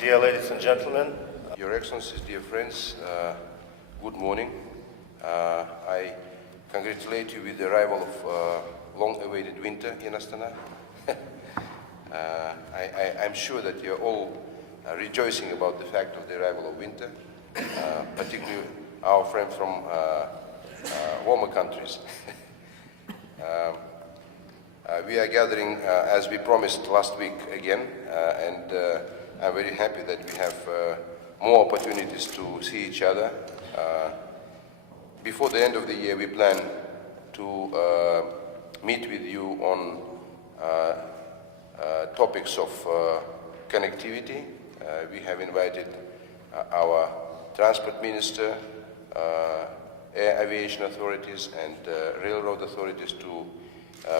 Dear ladies and gentlemen, Your Excellencies, dear friends, good morning. I congratulate you with the arrival of long-awaited winter in Astana. I'm sure that you're all rejoicing about the fact of the arrival of winter, particularly our friends from warmer countries. We are gathering, as we promised last week again, and I'm very happy that we have more opportunities to see each other. Before the end of the year, we plan to meet with you on topics of connectivity. We have invited our transport minister, air aviation authorities and railroad authorities to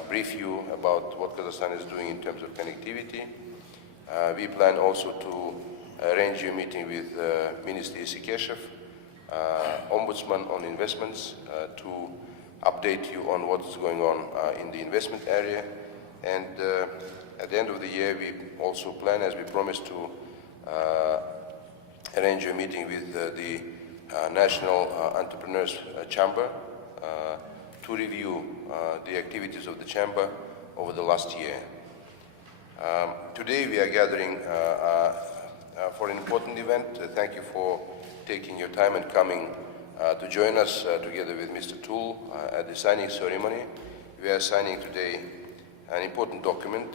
brief you about what Kazakhstan is doing in terms of connectivity. We plan also to arrange a meeting with Minister Isikeshev, Ombudsman on investments, to update you on what is going on in the investment area. And at the end of the year, we also plan, as we promised, to arrange a meeting with the National Entrepreneurs Chamber to review the activities of the chamber over the last year. Today we are gathering for an important event. Thank you for taking your time and coming to join us together with Mr. Tool at the signing ceremony. We are signing today an important document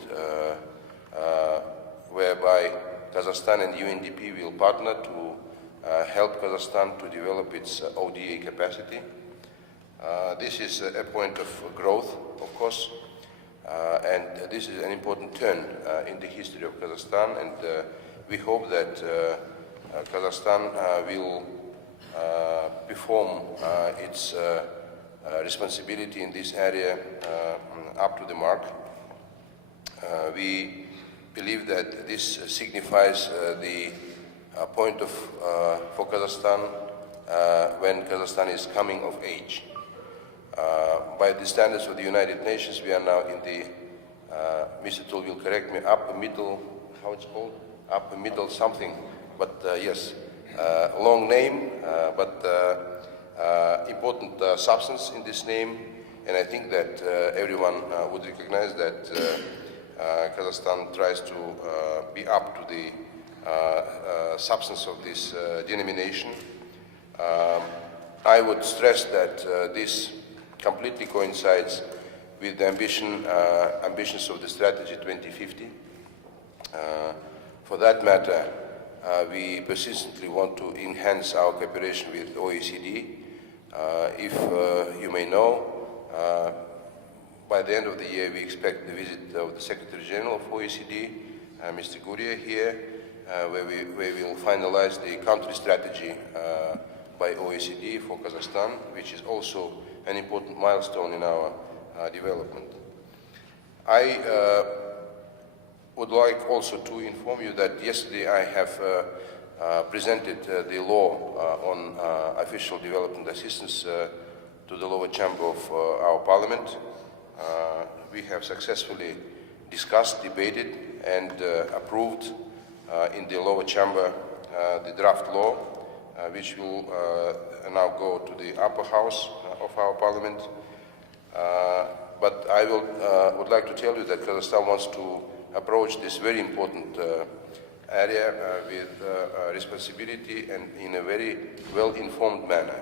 whereby Kazakhstan and UNDP will partner to help Kazakhstan to develop its ODA capacity. This is a point of growth, of course, and this is an important turn in the history of Kazakhstan, and we hope that Kazakhstan will perform its responsibility in this area up to the mark. We believe that this signifies the point of for Kazakhstan when Kazakhstan is coming of age. By the standards of the United Nations, we are now in the, Mr. Tool will correct me, upper middle, how it's called? Upper middle something, but yes, long name, but important substance in this name, and I think that everyone would recognize that Kazakhstan tries to be up to the substance of this denomination. I would stress that this completely coincides with the ambitions of the Strategy 2050. For that matter, we persistently want to enhance our cooperation with OECD. If you may know, by the end of the year, we expect the visit of the Secretary General of OECD, Mr. Guria, here, where we will finalize the country strategy by OECD for Kazakhstan, which is also an important milestone in our development. I would like also to inform you that yesterday I have presented the law on official development assistance to the lower chamber of our parliament. We have successfully discussed, debated, and approved in the lower chamber the draft law, which will now go to the upper house of our parliament. But I would like to tell you that Kazakhstan wants to approach this very important area with responsibility and in a very well-informed manner.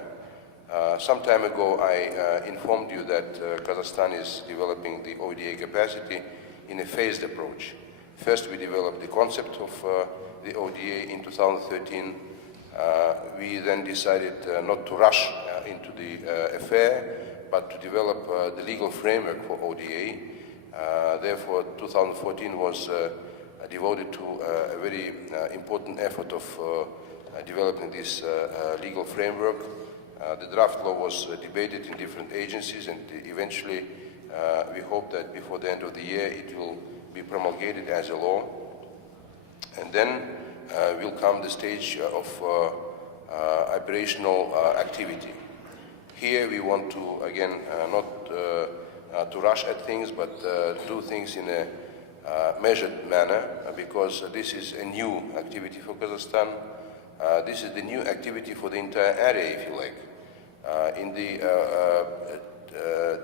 Some time ago, I informed you that Kazakhstan is developing the ODA capacity in a phased approach. First, we developed the concept of the ODA in 2013. We then decided not to rush into the affair, but to develop the legal framework for ODA. Therefore, 2014 was devoted to a very important effort of developing this legal framework. The draft law was debated in different agencies, and eventually we hope that before the end of the year it will be promulgated as a law. And then will come the stage of operational activity. Here we want to, again, not to rush at things, but do things in a measured manner, because this is a new activity for Kazakhstan. This is the new activity for the entire area, if you like. In the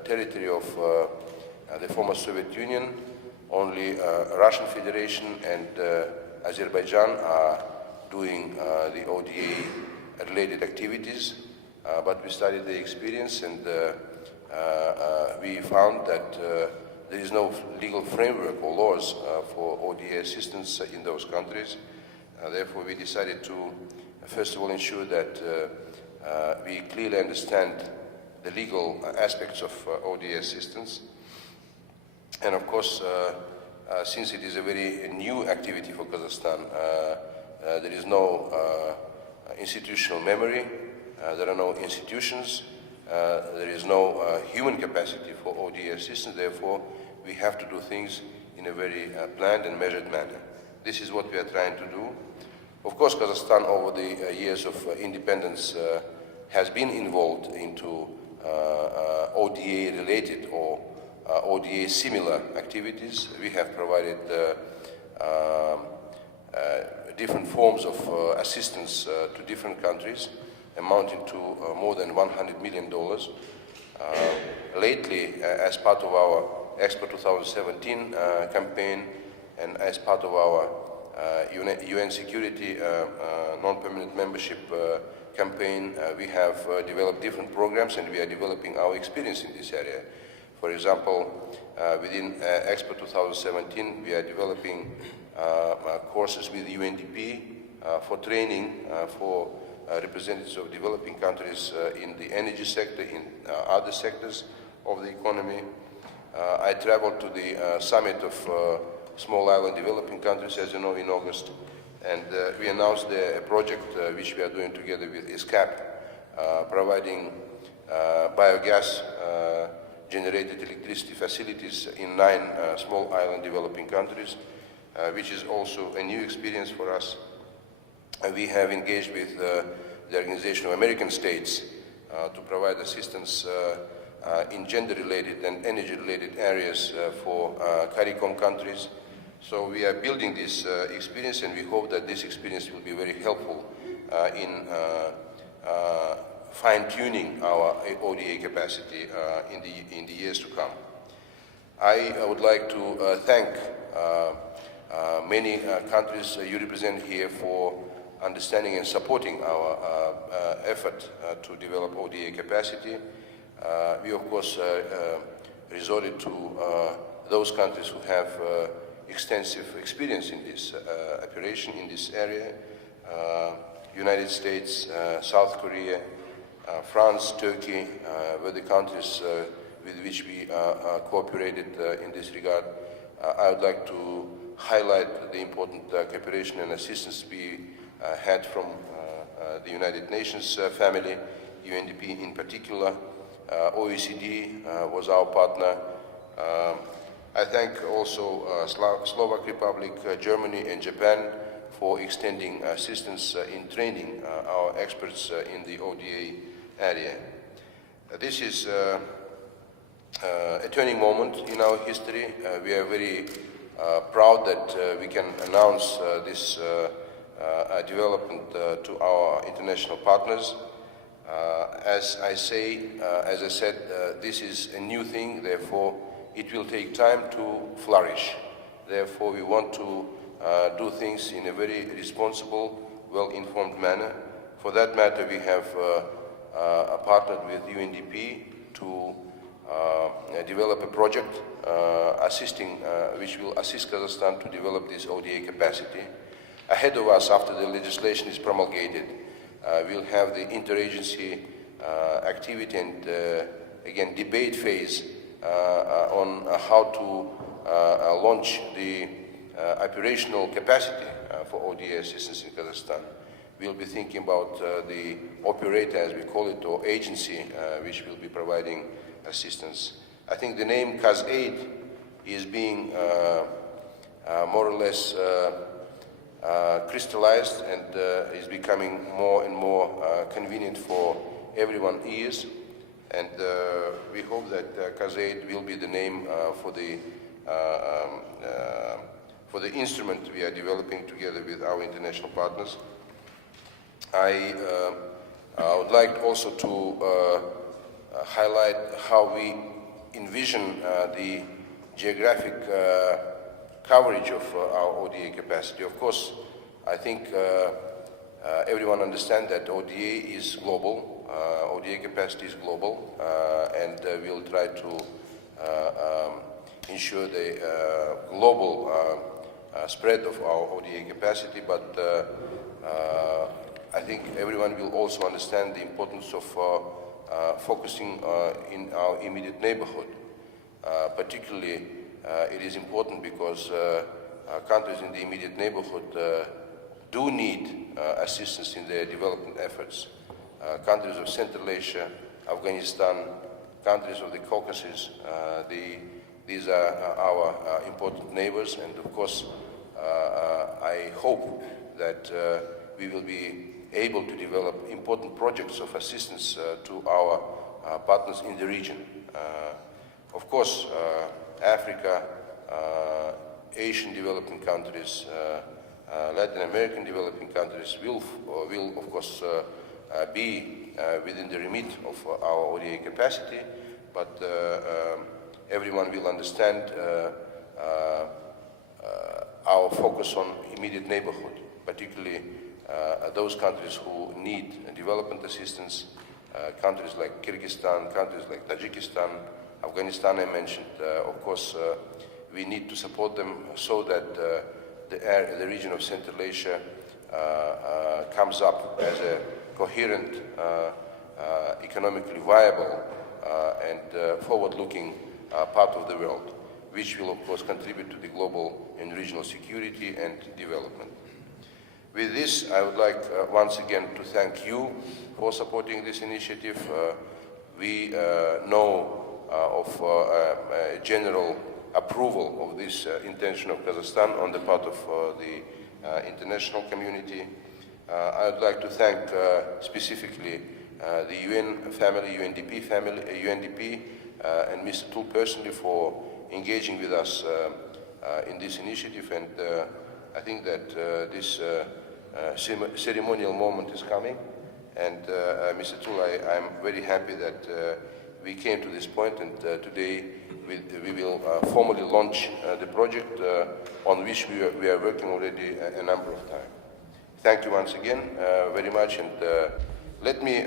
territory of the former Soviet Union, only Russian Federation and Azerbaijan are doing the ODA-related activities, but we studied the experience, and we found that there is no legal framework or laws for ODA assistance in those countries. Therefore, we decided to, first of all, ensure that we clearly understand the legal aspects of ODA assistance. And of course, since it is a very new activity for Kazakhstan, there is no institutional memory, there are no institutions, there is no human capacity for ODA assistance. Therefore, we have to do things in a very planned and measured manner. This is what we are trying to do. Of course, Kazakhstan, over the years of independence, has been involved into ODA-related or ODA-similar activities. We have provided different forms of assistance to different countries, amounting to more than $100 million. Lately, as part of our Expo 2017 campaign and as part of our UN Security non-permanent membership campaign, we have developed different programs, and we are developing our experience in this area. For example, within Expo 2017, we are developing courses with UNDP for training for representatives of developing countries in the energy sector, in other sectors of the economy. I traveled to the summit of Small Island Developing Countries, as you know, in August, and we announced a project which we are doing together with ISCAP, providing biogas generated electricity facilities in 9 small island developing countries, which is also a new experience for us. We have engaged with the Organization of American States to provide assistance in gender-related and energy-related areas for CARICOM countries. So we are building this experience, and we hope that this experience will be very helpful in fine-tuning our ODA capacity in the years to come. I would like to thank many countries you represent here for understanding and supporting our effort to develop ODA capacity. We, of course, resorted to those countries who have extensive experience in this operation, in this area. United States, South Korea, France, Turkey were the countries with which we cooperated in this regard. I would like to highlight the important cooperation and assistance we had from the United Nations family, UNDP in particular. OECD was our partner. I thank also Slovak Republic, Germany and Japan for extending assistance in training our experts in the ODA area. This is a turning moment in our history. We are very proud that we can announce this development to our international partners. As I said, this is a new thing, therefore it will take time to flourish. Therefore, we want to do things in a very responsible, well-informed manner. For that matter, we have partnered with UNDP to develop a project which will assist Kazakhstan to develop this ODA capacity. Ahead of us, after the legislation is promulgated, we'll have the interagency activity and, again, debate phase on how to launch the operational capacity for ODA assistance in Kazakhstan. We'll be thinking about the operator, as we call it, or agency, which will be providing assistance. I think the name KazAid is being more or less crystallized and is becoming more and more convenient for everyone's ears. And we hope that KazAid will be the name for the for the instrument we are developing together with our international partners. I would like also to highlight how we envision the geographic coverage of our ODA capacity. Of course, I think everyone understands that ODA is global. ODA capacity is global, and we'll try to ensure the global spread of our ODA capacity, but I think everyone will also understand the importance of focusing in our immediate neighborhood. Particularly, it is important because countries in the immediate neighborhood do need assistance in their development efforts. Countries of Central Asia, Afghanistan, countries of the Caucasus, these are our important neighbors, and of course, I hope that we will be able to develop important projects of assistance to our partners in the region. Of course, Africa, Asian developing countries, Latin American developing countries will of course be within the remit of our ODA capacity, but everyone will understand our focus on immediate neighborhood, particularly those countries who need development assistance, countries like Kyrgyzstan, countries like Tajikistan, Afghanistan I mentioned. Of course, we need to support them so that the region of Central Asia comes up as a coherent, economically viable and forward-looking part of the world, which will of course contribute to the global and regional security and development. With this, I would like once again to thank you for supporting this initiative. We know of a general approval of this intention of Kazakhstan on the part of the international community. I would like to thank specifically the UN family, UNDP family, UNDP, and Mr. Tul personally for engaging with us in this initiative, and I think that this ceremonial moment is coming, and Mr. Tul, I'm very happy that we came to this point, and today we will formally launch the project on which we are working already a number of times. Thank you once again very much, and let me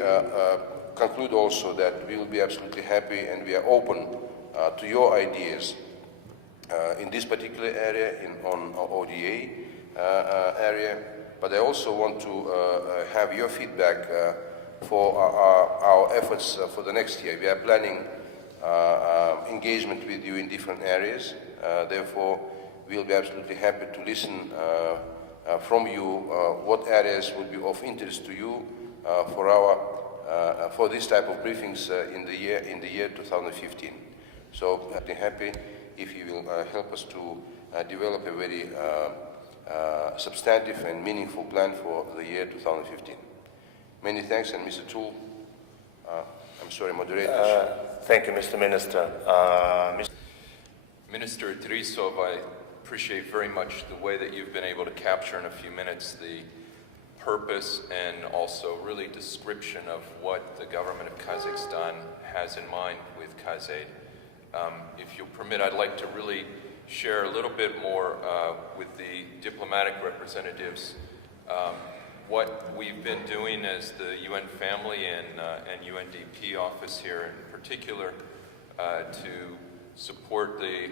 conclude also that we will be absolutely happy and we are open to your ideas in this particular area, on ODA area, but I also want to have your feedback for our efforts for the next year. We are planning engagement with you in different areas, therefore we'll be absolutely happy to listen from you what areas would be of interest to you for this type of briefings in the year 2015. So I'd be happy if you will help us to develop a very substantive and meaningful plan for the year 2015. Many thanks, and Mr. Tul, I'm sorry, moderator. Thank you, Mr. Minister. Minister Idrisov, I appreciate very much the way that you've been able to capture in a few minutes the purpose and also really description of what the government of Kazakhstan has in mind with KazAid. If you'll permit, I'd like to really share a little bit more with the diplomatic representatives what we've been doing as the UN family and UNDP office here in particular to support the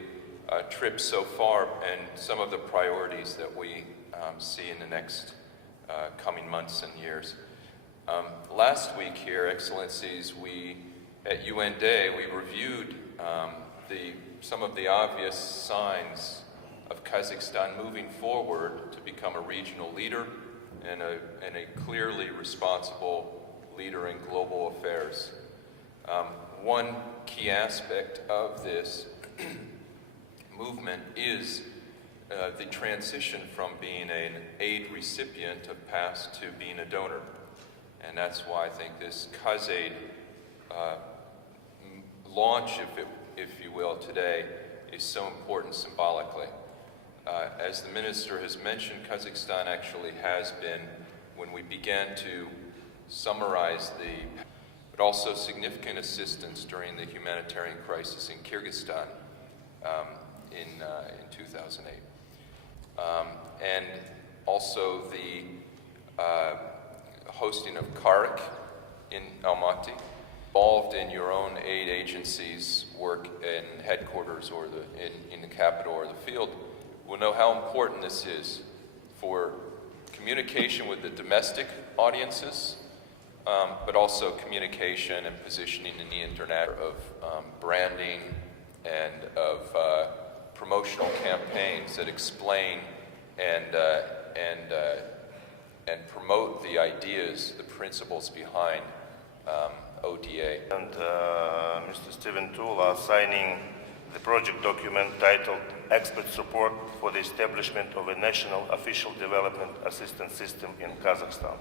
trip so far and some of the priorities that we see in the next coming months and years. Last week here, Excellencies, at UN Day, we reviewed some of the obvious signs of Kazakhstan moving forward to become a regional leader and a clearly responsible leader in global affairs. One key aspect of this movement is the transition from being an aid recipient of past to being a donor. And that's why I think this KazAid launch, if you will, today is so important symbolically. As the minister has mentioned, Kazakhstan actually has been, when we began to summarize but also significant assistance during the humanitarian crisis in Kyrgyzstan in 2008. And also the hosting of KARIK in Almaty, involved in your own aid agencies' work in headquarters or in the capital or the field, will know how important this is for communication with the domestic audiences, but also communication and positioning in the internet of branding and of promotional campaigns that explain and promote the ideas, the principles behind ODA. And Mr. Stephen Toole are signing the project document titled Expert Support for the Establishment of a National Official Development Assistance System in Kazakhstan.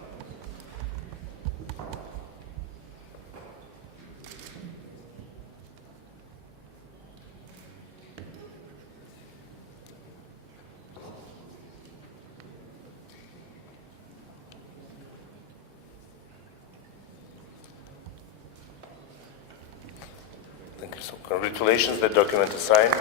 Thank you. So congratulations, the document is signed.